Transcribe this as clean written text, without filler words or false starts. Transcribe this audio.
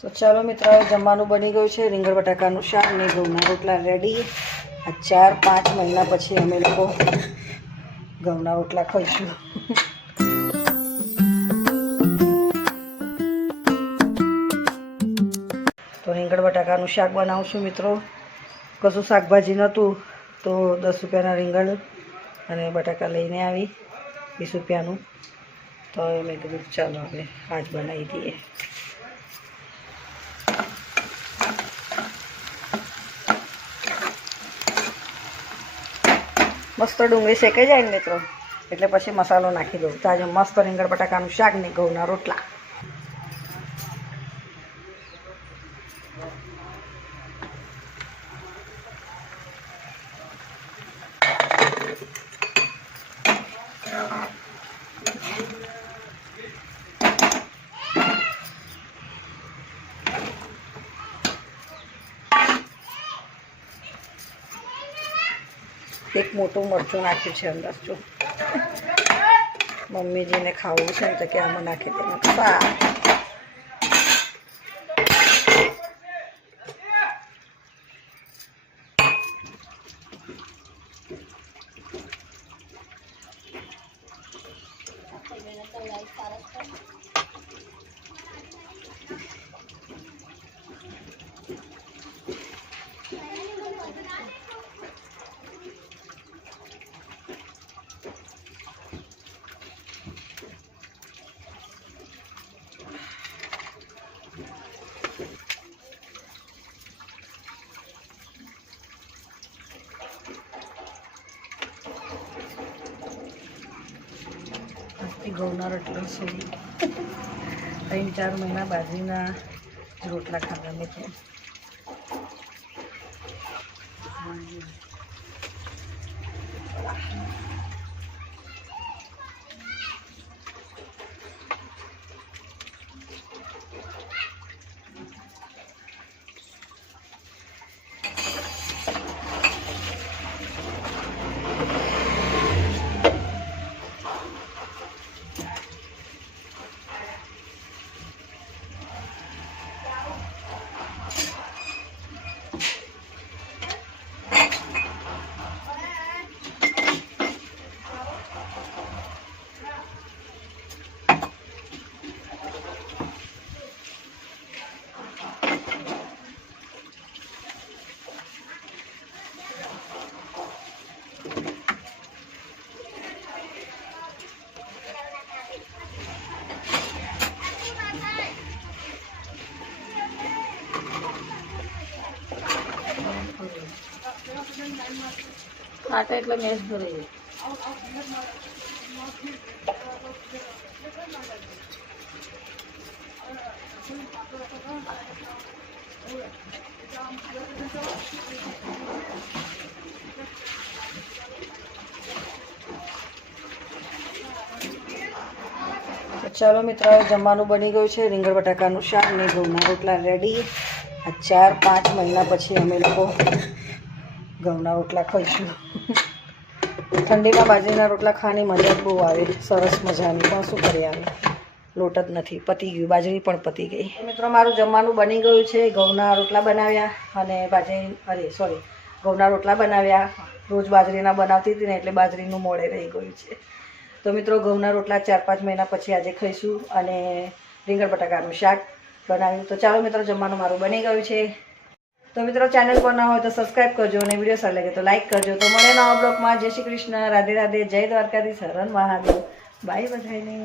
તો ચાલો મિત્રો, જમવાનું બની ગયું છે। રીંગણ બટાકાનું શાક ને ઘઉંના રોટલા રેડી। આ 4-5 મહિના પછી અમે લોકો ઘઉંના રોટલા ખાઈશું। તો રીંગણ બટાકાનું શાક બનાવું છું મિત્રો। કશું શાકભાજી નહોતું તો 10 રૂપિયાના રીંગણ અને બટાકા લઈને આવી 20 રૂપિયાનું। તો મેં કીધું ચાલો હવે આજ બનાવી દઈએ। મસ્ત ડુંગળી શેકાઈ જાય ને મિત્રો એટલે પછી મસાલો નાખી દઉં। તો આજે મસ્ત રીંગણ બટાકાનું શાક ને ઘઉંના રોટલા। એક મોટું મરચું નાખ્યું છે અંદર। જો મમ્મીજીને ખાવું છે ને તો કે આમાં નાખી દે। ઘઉંના રોટલા છે। 3-4 મહિના બાજરીના રોટલા ખાધા મેં તો। આટા એટલે મેશ ભરાઈ જાય। ચાલો મિત્રો, જમવાનું બની ગયું છે। રીંગણ બટાકાનું શાક ને ઘઉંના રોટલા રેડી। આ 4-5 મહિના પછી અમે લોકો ઘઉંના રોટલા ખાઈશું। ઠંડીમાં બાજરીના રોટલા ખાવાની મજા જ બહુ આવે, સરસ મજાની। પણ શું કરીએ, આવે લોટ જ નથી, પતી ગયું, બાજરી પણ પતી ગઈ। મિત્રો, મારું જમવાનું બની ગયું છે। ઘઉંના રોટલા બનાવ્યા અને ઘઉંના રોટલા બનાવ્યા। રોજ બાજરીના બનાવતી હતી ને એટલે બાજરીનું મોડે રહી ગયું છે। તો મિત્રો, ઘઉંના રોટલા 4-5 મહિના પછી આજે ખાઈશું અને રીંગણ બટાકાનું શાક બનાવ્યું। તો ચાલો મિત્રો, જમવાનું મારું બની ગયું છે। તો મિત્રો, ચેનલ પર ના હોય તો સબસ્ક્રાઈબ કરજો અને વિડીયો સારો લાગે તો લાઈક કરજો। તો મળે નવા બ્લોગમાં। જય શ્રી કૃષ્ણ, રાધે રાધે, જય દ્વારકાધીશ, હર હર મહાદેવ, બાય બધાને।